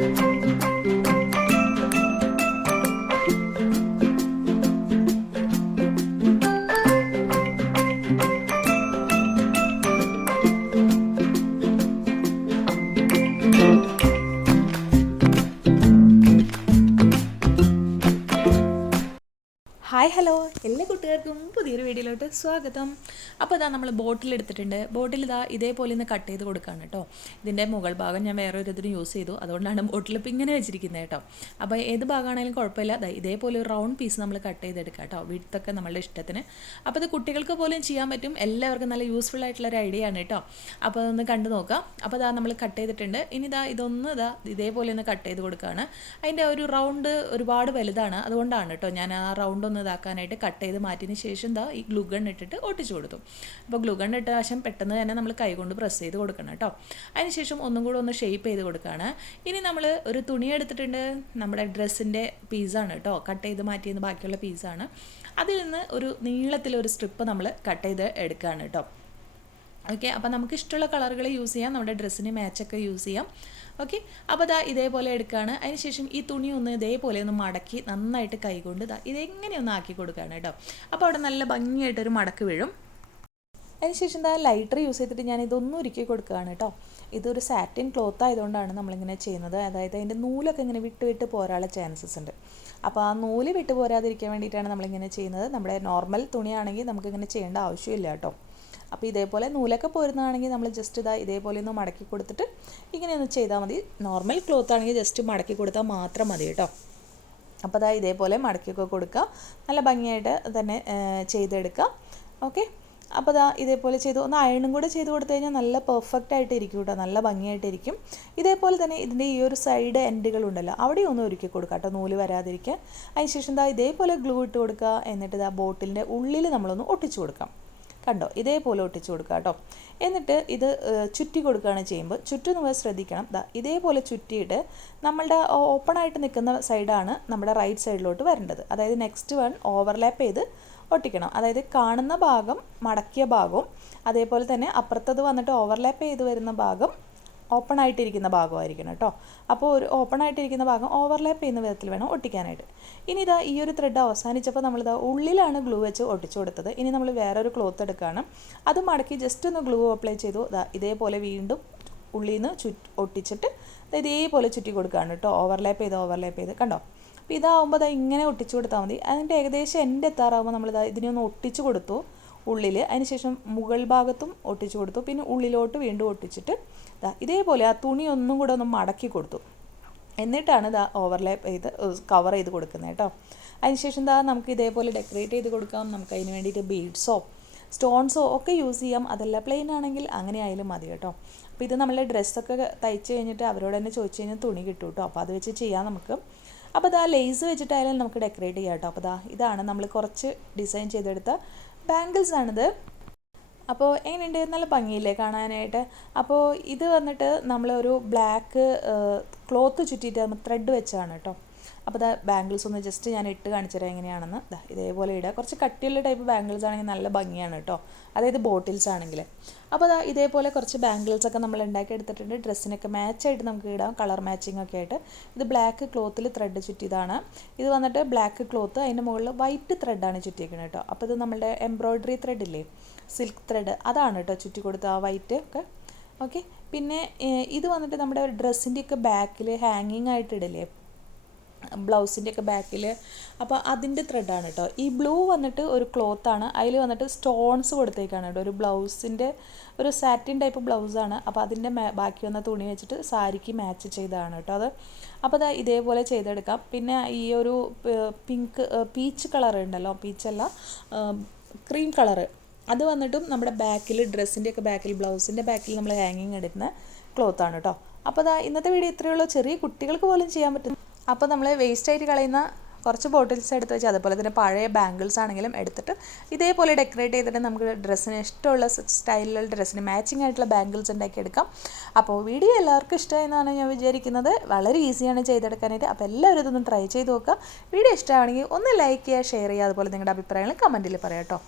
Hi hello എല്ലാ കൂട്ടുകാർക്കും പുതിയൊരു വീഡിയോയിലോട്ട് സ്വാഗതം. അപ്പോൾ ഇതാ നമ്മൾ ബോട്ടിൽ എടുത്തിട്ടുണ്ട്. ബോട്ടിൽ ഇതാ ഇതേപോലെ ഒന്ന് കട്ട് ചെയ്ത് കൊടുക്കുകയാണ് കേട്ടോ. ഇതിൻ്റെ മുകൾ ഭാഗം ഞാൻ വേറെ ഒരു ഇതിന് യൂസ് ചെയ്തു, അതുകൊണ്ടാണ് ബോട്ടിൽ ഇപ്പോൾ ഇങ്ങനെ വെച്ചിരിക്കുന്നത് കേട്ടോ. അപ്പോൾ ഏത് ഭാഗമാണെങ്കിലും കുഴപ്പമില്ല. ഇതേപോലെ ഒരു റൗണ്ട് പീസ് നമ്മൾ കട്ട് ചെയ്തെടുക്കുക കേട്ടോ, വിഡ്ത്തൊക്കെ നമ്മളുടെ ഇഷ്ടത്തിന്. അപ്പോൾ ഇത് കുട്ടികൾക്ക് പോലും ചെയ്യാൻ പറ്റും, എല്ലാവർക്കും നല്ല യൂസ്ഫുൾ ആയിട്ടുള്ളൊരു ഐഡിയ ആണ് കേട്ടോ. അപ്പോൾ അതൊന്ന് കണ്ടു നോക്കാം. അപ്പോൾ ഇതാ നമ്മൾ കട്ട് ചെയ്തിട്ടുണ്ട്. ഇനി ഇതൊന്ന് ഇതേപോലെ ഒന്ന് കട്ട് ചെയ്ത് കൊടുക്കുകയാണ്. അതിൻ്റെ ഒരു റൗണ്ട് ഒരുപാട് വലുതാണ്, അതുകൊണ്ടാണ് കേട്ടോ ഞാൻ ആ റൗണ്ട് ഒന്ന് ഇതാക്കാനായിട്ട് കട്ട് ചെയ്ത് മാറ്റിയതിന് ശേഷം ഈ ഗ്ലൂ ഗൺ ഇട്ടിട്ട് ഒട്ടിച്ചു കൊടുത്തു. അപ്പോൾ ഗ്ലൂ ഗൺ ഇട്ട വശം പെട്ടെന്ന് തന്നെ നമ്മൾ കൈകൊണ്ട് പ്രസ് ചെയ്ത് കൊടുക്കണം കേട്ടോ. അതിനുശേഷം ഒന്നും കൂടെ ഒന്ന് ഷേപ്പ് ചെയ്ത് കൊടുക്കുകയാണ്. ഇനി നമ്മൾ ഒരു തുണി എടുത്തിട്ടുണ്ട്, നമ്മുടെ ഡ്രസ്സിൻ്റെ പീസാണ് കേട്ടോ, കട്ട് ചെയ്ത് മാറ്റിയത് ബാക്കിയുള്ള പീസാണ്. അതിൽ നിന്ന് ഒരു നീളത്തിലൊരു സ്ട്രിപ്പ് നമ്മൾ കട്ട് ചെയ്ത് എടുക്കുകയാണ് കേട്ടോ. ഓക്കെ, അപ്പോൾ നമുക്ക് ഇഷ്ടമുള്ള കളറുകൾ യൂസ് ചെയ്യാം, നമ്മുടെ ഡ്രസ്സിന് മാച്ചൊക്കെ യൂസ് ചെയ്യാം. ഓക്കെ, അപ്പോൾ ഇതേപോലെ എടുക്കുകയാണ്. അതിനുശേഷം ഈ തുണി ഒന്ന് ഇതേപോലെ ഒന്ന് മടക്കി നന്നായിട്ട് കൈകൊണ്ട് ഇതെങ്ങനെയൊന്ന് ആക്കി കൊടുക്കുകയാണ് കേട്ടോ. അപ്പോൾ അവിടെ നല്ല ഭംഗിയായിട്ടൊരു മടക്ക് വീഴും. അതിനുശേഷം ലൈറ്റർ യൂസ് ചെയ്തിട്ട് ഞാൻ ഇതൊന്നും ഒരുക്കി കൊടുക്കുകയാണ് കേട്ടോ. ഇതൊരു സാറ്റിൻ ക്ലോത്ത് ആയതുകൊണ്ടാണ് നമ്മളിങ്ങനെ ചെയ്യുന്നത്. അതായത് അതിൻ്റെ നൂലൊക്കെ ഇങ്ങനെ വിട്ട് പോരാനുള്ള ചാൻസസ് ഉണ്ട്. അപ്പോൾ ആ നൂല് വിട്ട് പോരാതിരിക്കാൻ വേണ്ടിയിട്ടാണ് നമ്മളിങ്ങനെ ചെയ്യുന്നത്. നമ്മുടെ നോർമൽ തുണിയാണെങ്കിൽ നമുക്കിങ്ങനെ ചെയ്യേണ്ട ആവശ്യമില്ല കേട്ടോ. അപ്പോൾ ഇതേപോലെ നൂലൊക്കെ പോരുന്നതാണെങ്കിൽ നമ്മൾ ജസ്റ്റ് ഇതേപോലെ ഒന്ന് മടക്കി കൊടുത്തിട്ട് ഇങ്ങനെയൊന്ന് ചെയ്താൽ മതി. നോർമൽ ക്ലോത്ത് ആണെങ്കിൽ ജസ്റ്റ് മടക്കി കൊടുത്താൽ മാത്രം മതി കേട്ടോ. അപ്പോൾ ഇതേപോലെ മടക്കിയൊക്കെ കൊടുക്കുക, നല്ല ഭംഗിയായിട്ട് തന്നെ ചെയ്തെടുക്കുക. ഓക്കെ, അപ്പോൾ ഇതേപോലെ ചെയ്ത് ഒന്ന് അയണും കൂടെ ചെയ്ത് കൊടുത്തു കഴിഞ്ഞാൽ നല്ല പെർഫെക്റ്റ് ആയിട്ട് ഇരിക്കും കേട്ടോ, നല്ല ഭംഗിയായിട്ടിരിക്കും. ഇതേപോലെ തന്നെ ഇതിൻ്റെ ഈ ഒരു സൈഡ് എൻഡുകളുണ്ടല്ലോ, അവിടെ ഒന്ന് ഒരുക്കി കൊടുക്കുക കേട്ടോ, നൂല് വരാതിരിക്കുക. അതിനുശേഷം ഇതേപോലെ ഗ്ലൂ ഇട്ട് കൊടുക്കുക. എന്നിട്ട് ബോട്ടിലിൻ്റെ ഉള്ളിൽ നമ്മളൊന്ന് ഒട്ടിച്ചു കൊടുക്കാം. കണ്ടോ, ഇതേപോലെ ഒട്ടിച്ചു കൊടുക്കുക കേട്ടോ. എന്നിട്ട് ഇത് ചുറ്റി കൊടുക്കുകയാണ് ചെയ്യുമ്പോൾ ചുറ്റും നമ്മൾ ശ്രദ്ധിക്കണം. ഇതേപോലെ ചുറ്റിയിട്ട് നമ്മളുടെ ഓപ്പണായിട്ട് നിൽക്കുന്ന സൈഡാണ് നമ്മുടെ റൈറ്റ് സൈഡിലോട്ട് വരേണ്ടത്. അതായത് നെക്സ്റ്റ് വൺ ഓവർലാപ്പ് ചെയ്ത് ഒട്ടിക്കണം. അതായത് കാണുന്ന ഭാഗം മടക്കിയ ഭാഗവും അതേപോലെ തന്നെ അപ്പുറത്തത് വന്നിട്ട് ഓവർലാപ്പ് ചെയ്ത് വരുന്ന ഭാഗം ഓപ്പൺ ആയിട്ടിരിക്കുന്ന ഭാഗമായിരിക്കണം കേട്ടോ. അപ്പോൾ ഒരു ഓപ്പൺ ആയിട്ടിരിക്കുന്ന ഭാഗം ഓവർലാപ്പ് ചെയ്യുന്ന വിധത്തിൽ വേണം ഒട്ടിക്കാനായിട്ട്. ഇനി ഈ ഒരു ത്രെഡ് അവസാനിച്ചപ്പോൾ നമ്മളിത് ഉള്ളിലാണ് ഗ്ലൂ വെച്ച് ഒട്ടിച്ചു കൊടുത്തത്. ഇനി നമ്മൾ വേറൊരു ക്ലോത്ത് എടുക്കുകയാണ്, അത് മടക്കി ജസ്റ്റ് ഒന്ന് ഗ്ലൂ അപ്ലൈ ചെയ്തു. ഇതേപോലെ വീണ്ടും ഉള്ളിൽ നിന്ന് ഒട്ടിച്ചിട്ട് ഇതേപോലെ ചുറ്റി കൊടുക്കുകയാണ് കേട്ടോ, ഓവർലാപ്പ് ചെയ്ത് കണ്ടോ. അപ്പോൾ ഇതാവുമ്പോൾ ഇങ്ങനെ ഒട്ടിച്ചു കൊടുത്താൽ മതി. അതിൻ്റെ ഏകദേശം എൻ്റെ എത്താറാകുമ്പോൾ നമ്മൾ ഇതിനെ ഒന്ന് ഒട്ടിച്ചു കൊടുത്തു ഉള്ളിൽ. അതിനുശേഷം മുകൾ ഭാഗത്തും ഒട്ടിച്ചു കൊടുത്തു, പിന്നെ ഉള്ളിലോട്ട് വീണ്ടും ഒട്ടിച്ചിട്ട് ഇതേപോലെ ആ തുണി ഒന്നും കൂടെ ഒന്ന് മടക്കി കൊടുത്തു. എന്നിട്ടാണ് ഓവർലാപ്പ് ചെയ്ത് കവർ ചെയ്ത് കൊടുക്കുന്നത് കേട്ടോ. അതിനുശേഷം നമുക്ക് ഇതേപോലെ ഡെക്കറേറ്റ് ചെയ്ത് കൊടുക്കാം. നമുക്ക് അതിന് വേണ്ടിയിട്ട് ബീഡ്സോ സ്റ്റോൺസോ ഒക്കെ യൂസ് ചെയ്യാം. അതല്ല പ്ലെയിൻ ആണെങ്കിൽ അങ്ങനെ ആയാലും മതി കേട്ടോ. അപ്പോൾ ഇത് നമ്മളെ ഡ്രസ്സൊക്കെ തയ്ച്ച് കഴിഞ്ഞിട്ട് അവരോട് തന്നെ ചോദിച്ചു കഴിഞ്ഞാൽ തുണി കിട്ടും കേട്ടോ. അപ്പോൾ അത് വെച്ച് ചെയ്യാം നമുക്ക്. അപ്പോൾ ലേസ് വെച്ചിട്ടായാലും നമുക്ക് ഡെക്കറേറ്റ് ചെയ്യാം കേട്ടോ. അപ്പോൾ ഇതാണ് നമ്മൾ കുറച്ച് ഡിസൈൻ ചെയ്തെടുത്ത ബാംഗിൾസ് ആണിത്. അപ്പോൾ എങ്ങനെയുണ്ട്, നല്ല ഭംഗിയില്ലേ കാണാനായിട്ട്. അപ്പോൾ ഇത് വന്നിട്ട് നമ്മളൊരു ബ്ലാക്ക് ക്ലോത്ത് ചുറ്റിയിട്ട് ത്രെഡ് വെച്ചാണ് കേട്ടോ. അപ്പോൾ ബാംഗിൾസ് ഒന്ന് ജസ്റ്റ് ഞാൻ ഇട്ട് കാണിച്ചു തരാം എങ്ങനെയാണെന്ന്. ഇതേപോലെ ഇടുക. കുറച്ച് കട്ടിയുള്ള ടൈപ്പ് ബാംഗിൾസ് ആണെങ്കിൽ നല്ല ഭംഗിയാണ് കേട്ടോ, അതായത് ബോട്ടിൽസ് ആണെങ്കിൽ. അപ്പോൾ ഇതേപോലെ കുറച്ച് ബാംഗിൾസൊക്കെ നമ്മൾ ഉണ്ടാക്കി എടുത്തിട്ടുണ്ട്. ഡ്രസ്സിനൊക്കെ മാച്ചായിട്ട് നമുക്ക് ഇടാം, കളർ മാച്ചിങ് ഒക്കെ ആയിട്ട്. ഇത് ബ്ലാക്ക് ക്ലോത്തിൽ ത്രെഡ് ചുറ്റിയതാണ്. ഇത് വന്നിട്ട് ബ്ലാക്ക് ക്ലോത്ത്, അതിൻ്റെ മുകളിൽ വൈറ്റ് ത്രെഡാണ് ചുറ്റിയിരിക്കുന്നത് കേട്ടോ. അപ്പോൾ ഇത് നമ്മളുടെ എംബ്രോയ്ഡറി ത്രെഡ് ഇല്ലേ, സിൽക്ക് ത്രെഡ്, അതാണ് കേട്ടോ ചുറ്റി കൊടുത്ത ആ വൈറ്റ് ഒക്കെ. ഓക്കെ, പിന്നെ ഇത് വന്നിട്ട് നമ്മുടെ ഡ്രസ്സിൻ്റെയൊക്കെ ബാക്കിൽ ഹാങ്ങിങ് ആയിട്ട് ഇടില്ലേ, ബ്ലൗസിൻ്റെയൊക്കെ ബാക്കിൽ, അപ്പോൾ അതിൻ്റെ ത്രെഡാണ് കേട്ടോ. ഈ ബ്ലൂ വന്നിട്ട് ഒരു ക്ലോത്താണ്, അതിൽ വന്നിട്ട് സ്റ്റോൺസ് കൊടുത്തേക്കാണ് കേട്ടോ. ഒരു ബ്ലൗസിൻ്റെ ഒരു സാറ്റിൻ ടൈപ്പ് ബ്ലൗസാണ്. അപ്പോൾ അതിൻ്റെ ബാക്കി വന്ന തുണി വെച്ചിട്ട് സാരിക്ക് മാച്ച് ചെയ്തതാണ് കേട്ടോ അത്. അപ്പോൾ ഇതേപോലെ ചെയ്തെടുക്കാം. പിന്നെ ഈ ഒരു പീച്ച് കളർ ഉണ്ടല്ലോ, പീച്ചല്ല ക്രീം കളറ്, അത് വന്നിട്ടും നമ്മുടെ ബാക്കിൽ ഡ്രസ്സിൻ്റെയൊക്കെ ബാക്കിൽ ബ്ലൗസിൻ്റെ ബാക്കിൽ നമ്മൾ ഹാങ്ങിങ് ഇടുന്ന ക്ലോത്താണ് കേട്ടോ. അപ്പോൾ ഇന്നത്തെ വീഡിയോ ഇത്രയേ ഉള്ളൂ. ചെറിയ കുട്ടികൾക്ക് പോലും ചെയ്യാൻ പറ്റും. അപ്പോൾ നമ്മൾ വേസ്റ്റായിട്ട് കളയുന്ന കുറച്ച് ബോട്ടിൽസ് എടുത്ത് വെച്ച്, അതുപോലെ തന്നെ പഴയ ബാംഗിൾസ് ആണെങ്കിലും എടുത്തിട്ട് ഇതേപോലെ ഡെക്കറേറ്റ് ചെയ്തിട്ട് നമുക്ക് ഡ്രസ്സിന് ഇഷ്ടമുള്ള സ്റ്റൈലിലുള്ള ഡ്രസ്സിന് മാച്ചിങ് ആയിട്ടുള്ള ബാംഗിൾസ് ഉണ്ടാക്കിയെടുക്കാം. അപ്പോൾ വീഡിയോ എല്ലാവർക്കും ഇഷ്ടമായെന്നാണ് ഞാൻ വിചാരിക്കുന്നത്. വളരെ ഈസിയാണ് ചെയ്തെടുക്കാനായിട്ട്. അപ്പോൾ എല്ലാവരും ഇതൊന്ന് ട്രൈ ചെയ്ത് നോക്കുക. വീഡിയോ ഇഷ്ടമാണെങ്കിൽ ഒന്ന് ലൈക്ക് ചെയ്യുക, ഷെയർ ചെയ്യുക, അതുപോലെ നിങ്ങളുടെ അഭിപ്രായങ്ങൾ കമൻറ്റിൽ പറയാം കേട്ടോ.